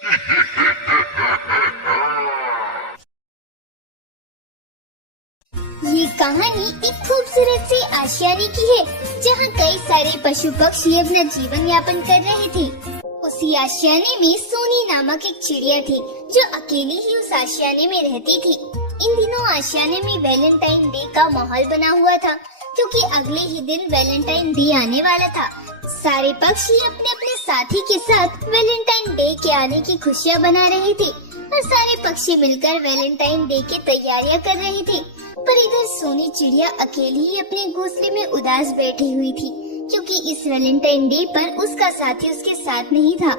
ये कहानी एक खूबसूरत सी आशियाने की है, जहाँ कई सारे पशु पक्षी अपना जीवन यापन कर रहे थे। उसी आशियाने में सोनी नामक एक चिड़िया थी, जो अकेली ही उस आशियाने में रहती थी। इन दिनों आशियाने में वैलेंटाइन डे का माहौल बना हुआ था, क्योंकि अगले ही दिन वैलेंटाइन डे आने वाला था। सारे पक्षी अपने अपने साथी के साथ वैलेंटाइन डे के आने की खुशियाँ मना रहे थे और सारे पक्षी मिलकर वैलेंटाइन डे की तैयारियां कर रहे थे। पर इधर सोनी चिड़िया अकेली ही अपने घोंसले में उदास बैठी हुई थी, क्योंकि इस वैलेंटाइन डे पर उसका साथी उसके साथ नहीं था।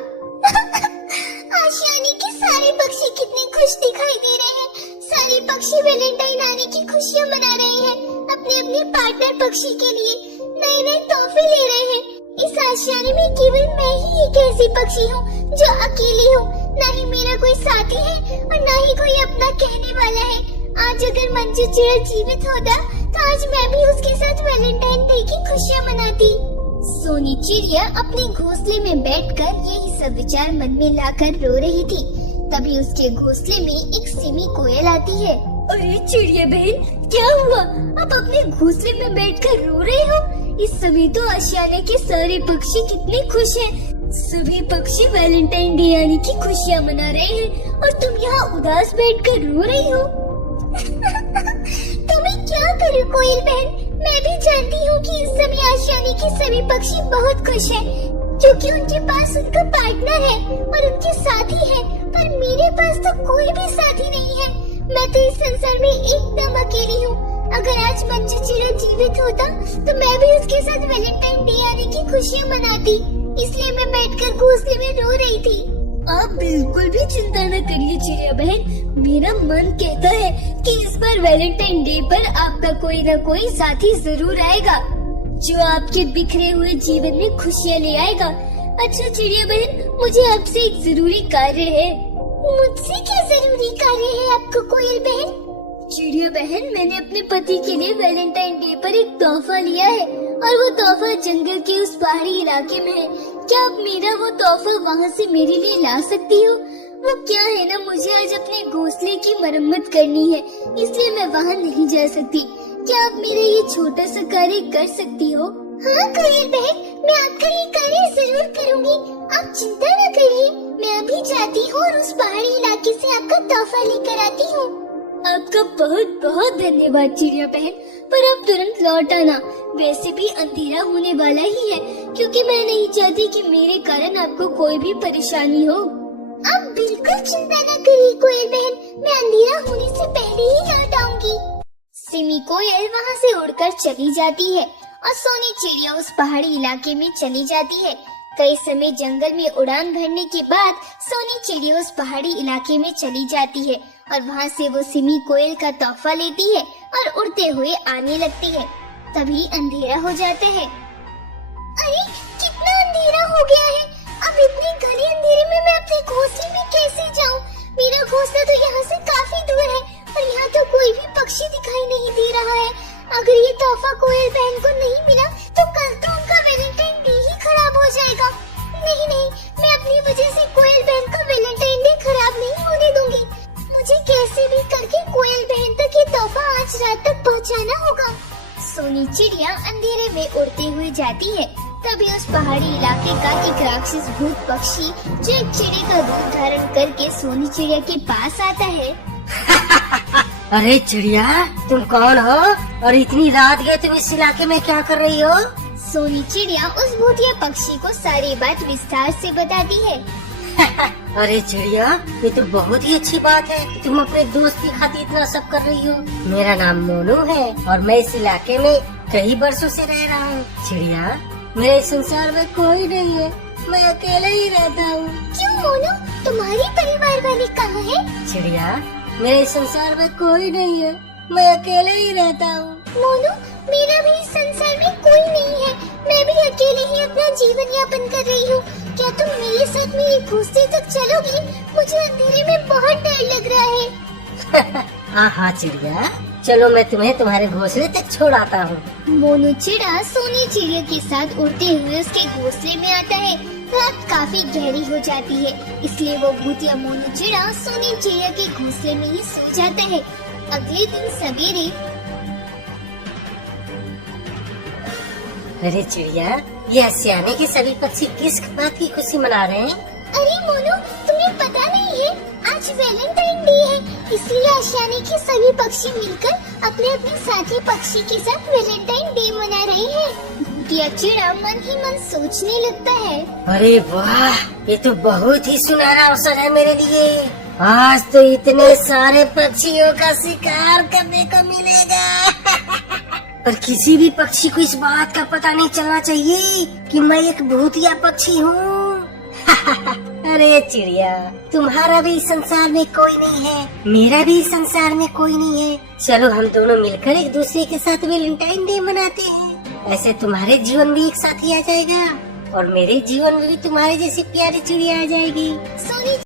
आशियाने के सारे पक्षी कितने खुश दिखाई दे रहे हैं। सारे पक्षी वैलेंटाइन आने की खुशियाँ मना रहे हैं। अपने अपने पार्टनर पक्षी के लिए नए नए तोहफे ले रहे हैं। इस आशियाने में केवल मैं ही एक ऐसी पक्षी हूँ जो अकेली हूँ। न ही मेरा कोई साथी है और न ही कोई अपना कहने वाला है। आज अगर मंजू चिड़िया जीवित होता तो आज मैं भी उसके साथ वैलेंटाइन डे की खुशियाँ मनाती। सोनी चिड़िया अपने घोंसले में बैठकर यही सब विचार मन में लाकर रो रही थी। तभी उसके घोंसले में एक सिमी कोयल आती है। अरे चिड़िया बहन, क्या हुआ? आप अपने घोंसले में बैठकर रो रहे हो? इस समय तो आशियाने के सारे पक्षी कितने खुश हैं। सभी पक्षी वैलेंटाइन डे आने की खुशियाँ मना रहे हैं और तुम यहाँ उदास बैठकर रो रही हो। तो मैं क्या करूँ कोयल बहन? मैं भी जानती हूँ कि इस समय आशियाने के सभी पक्षी बहुत खुश हैं, क्योंकि उनके पास उनका पार्टनर है और उनके साथी है। पर मेरे पास तो कोई भी साथी नहीं है। मैं तो इस संसार में एकदम अकेली हूँ। अगर आज मंजू चिड़िया जीवित होता तो मैं भी उसके साथ वैलेंटाइन डे आने की खुशियाँ मनाती। इसलिए मैं बैठकर घोंसले में रो रही थी। आप बिल्कुल भी चिंता न करिए चिड़िया बहन। मेरा मन कहता है कि इस बार वैलेंटाइन डे पर आपका कोई न कोई साथी जरूर आएगा, जो आपके बिखरे हुए जीवन में खुशियाँ ले आएगा। अच्छा चिड़िया बहन, मुझे आपसे एक जरूरी कार्य है। मुझसे क्या जरूरी कार्य है आपको कोयल बहन? चिड़िया बहन, मैंने अपने पति के लिए वैलेंटाइन डे पर एक तोहफा लिया है और वो तोहफा जंगल के उस पहाड़ी इलाके में है। क्या आप मेरा वो तोहफा वहाँ से मेरे लिए ला सकती हो? वो क्या है ना, मुझे आज अपने घोंसले की मरम्मत करनी है, इसलिए मैं वहाँ नहीं जा सकती। क्या आप मेरा ये छोटा सा कार्य कर सकती हो? हाँ कोयल बहन, मैं आपका ये कार्य जरूर करूँगी। आप चिंता न करिए, मैं अभी जाती हूँ और उस पहाड़ी इलाके से आपका तोहफा लेकर आती हूँ। आपका बहुत बहुत धन्यवाद चिड़िया बहन, पर आप तुरंत लौट आना। वैसे भी अंधेरा होने वाला ही है, क्योंकि मैं नहीं चाहती कि मेरे कारण आपको कोई भी परेशानी हो। आप बिल्कुल चिंता न करिए कोयल बहन, मैं अंधेरा होने से पहले ही लौट आऊंगी। सिमी कोयल वहाँ से उड़कर चली जाती है और सोनी चिड़िया उस पहाड़ी इलाके में चली जाती है। कई समय जंगल में उड़ान भरने के बाद सोनी चिड़िया उस पहाड़ी इलाके में चली जाती है और वहाँ से वो सिमी कोयल का तोहफा लेती है और उड़ते हुए आने लगती है। तभी अंधेरा हो जाता है। अरे कितना अंधेरा हो गया है! अब इतने घने अंधेरे में मैं अपने घोंसले में कैसे जाऊँ? मेरा घोंसला तो यहाँ से काफी दूर है और यहाँ तो कोई भी पक्षी दिखाई नहीं दे रहा है। अगर ये तोहफा कोयल बहन को नहीं मिला तो कल तो उनका वैलेंटाइन डे ही खराब हो जाएगा। नहीं नहीं, मैं अपनी वजह से कोयल बहन का वैलेंटाइन डे खराब नहीं होने दूंगी। मुझे कैसे भी करके कोयल बहन तक ये तोहफा आज रात तक पहुँचाना होगा। सोनी चिड़िया अंधेरे में उड़ते हुए जाती है। तभी उस पहाड़ी इलाके का एक राक्षस भूत पक्षी, जो एक चिड़िया का रूप धारण करके सोनी चिड़िया के पास आता है। अरे चिड़िया, तुम कौन हो और इतनी रात गए तुम इस इलाके में क्या कर रही हो? सोनी चिड़िया उस भूतिया पक्षी को सारी बात विस्तार से बताती है। अरे चिड़िया, ये तो बहुत ही अच्छी बात है कि तुम अपने दोस्त की खातिर इतना सब कर रही हो। मेरा नाम मोनू है और मैं इस इलाके में कई वर्षों से रह रहा हूँ। चिड़िया, मेरे संसार में कोई नहीं है, मैं अकेला ही रहता हूँ। क्यों मोनू, तुम्हारे परिवार वाले कहाँ हैं? चिड़िया, मेरे संसार में कोई नहीं है, मैं अकेले ही रहता हूँ। मोनू, मेरा भी इस संसार में कोई नहीं है, मैं भी अकेले ही अपना जीवन यापन कर रही हूँ। क्या तुम मेरे साथ मेरे घोंसले तक चलोगी? मुझे अंधेरे में बहुत डर लग रहा है। हाँ हाँ चिड़िया, चलो मैं तुम्हें तुम्हारे घोंसले तक छोड़ आता हूँ। मोनू चिड़ा सोनी चिड़िया के साथ उड़ते हुए उसके घोंसले में आता है। रात काफी गहरी हो जाती है, इसलिए वो भूतिया मोनू चिड़ा सोनी चिड़िया के घोंसले में ही सो जाता है। अगले दिन सवेरे अरे चिड़िया, ये आशियाने के सभी पक्षी किस बात की खुशी मना रहे हैं? अरे मोनू, तुम्हें पता नहीं है, आज वैलेंटाइन डे है, इसलिए आशियाने के सभी पक्षी मिलकर अपने अपने साथी पक्षी के साथ वैलेंटाइन डे मना रहे हैं। भूतिया चिड़ा मन ही मन सोचने लगता है, अरे वाह, ये तो बहुत ही सुनहरा अवसर है मेरे लिए। आज तो इतने सारे पक्षियों का शिकार करने को मिलेगा। पर किसी भी पक्षी को इस बात का पता नहीं चलना चाहिए कि मैं एक भूतिया पक्षी हूँ। अरे चिड़िया, तुम्हारा भी इस संसार में कोई नहीं है, मेरा भी इस संसार में कोई नहीं है। चलो हम दोनों मिलकर एक दूसरे के साथ वैलेंटाइन डे मनाते हैं। ऐसे तुम्हारे जीवन भी एक साथ ही आ जाएगा और मेरे जीवन में भी तुम्हारे जैसी प्यारी चिड़िया आ जाएगी। सोनी